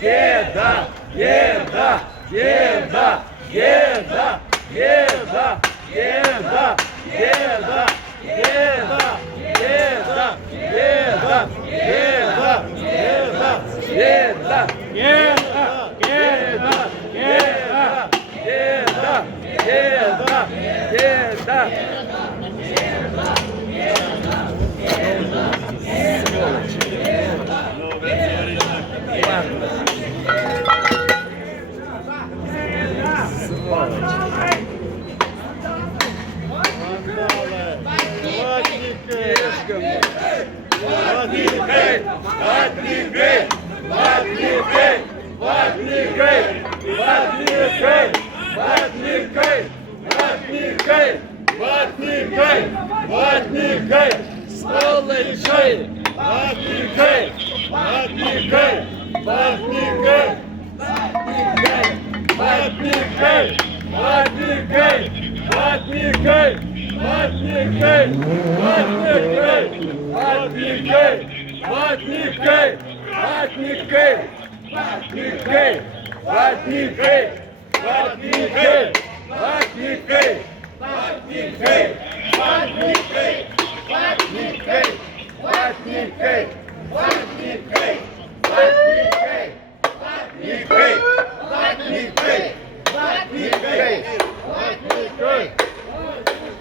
Еда, еда, еда, еда, еда, еда, еда, еда, еда, еда, еда, еда, еда, еда, еда, еда, еда, еда, еда.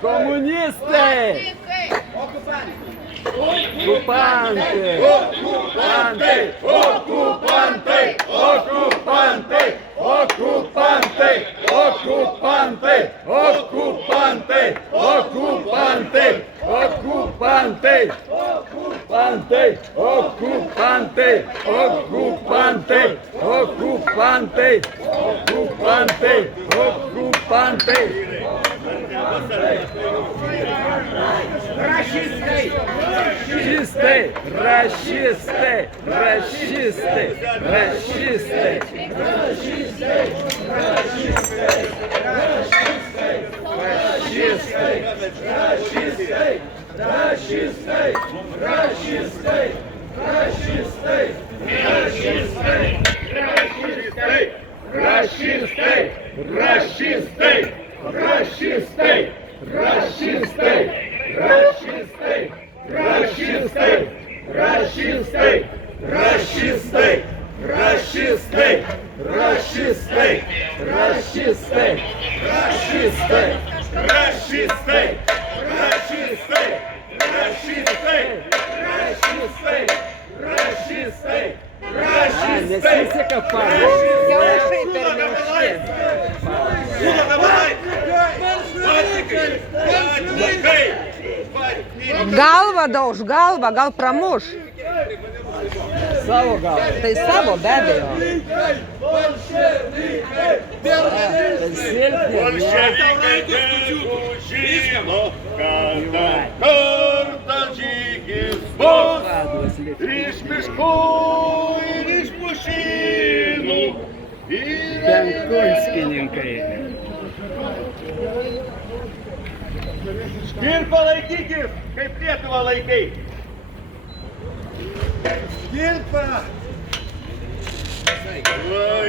Комуністи! Окупанти! Окупанти! Окупанти! Окупанти! Окупанти! Окупанти! Окупанти! Окупанти! Окупанти! Окупанти! Окупанти! Окупанти! Окупанти! Окупанти! Окупанти! Расисты! Расисты! Расисты! Расисты! Расисты! Galva dauž, galva, gal pramuš. Savo galvą. Tai savo, be abejo. Tai silpnė, Iš miškų ir iš pušynų. Benkunskininkai. Škirpą laikykis, kaip Lietuvą laikai. Škirpą!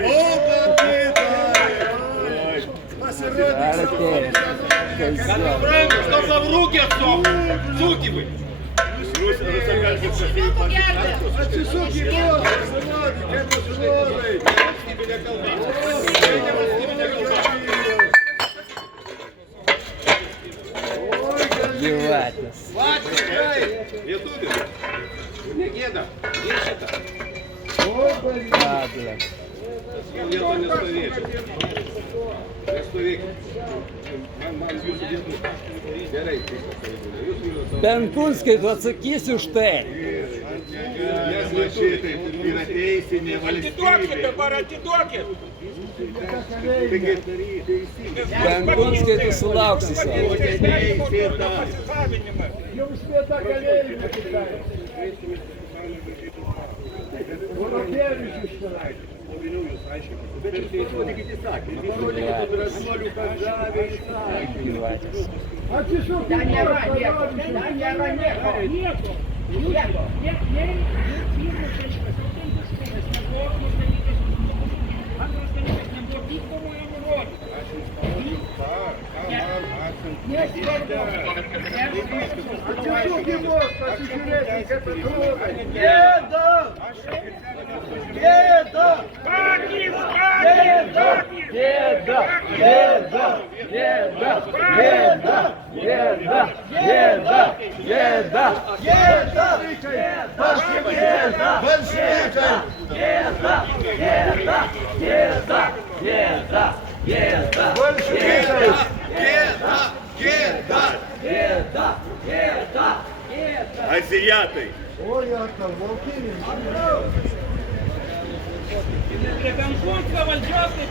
O, bandai! Pasirodys! Kada brangus, to savrūkės to! Sūkimai! Atsisuk į kovą, pasirodį, kaip pasirodai! Valstybinė kalba! Valstybinė kalba! Gyvatės. Lietuvių! Negėda! Ir šitą! Padle. Vieto nestovėčiau. Nestovėkit. Man jūsų dėsnis. Gerai. Benkunskai, tu atsakysi už tai. Nes va šitaip yra teisinė valstybė. Atiduokit dabar, atiduokit! Benkunskai, tu sulauksi savo. Jums vieta kalėjime tikrai. Europėlius išsilaikė. Vėliau jūs aiškinkite. Bet jūs įrodykite įsakymą. Įrodykite drąsuolių, kad davė įsakymą. Atsisuk į kovą, parodysiu. Ten nėra nieko. Nieko. Nieko. А ти що дівоцтва, тисячолетника Петрович? Азіяти. Ой, як там, волки. Конфунська вальчасний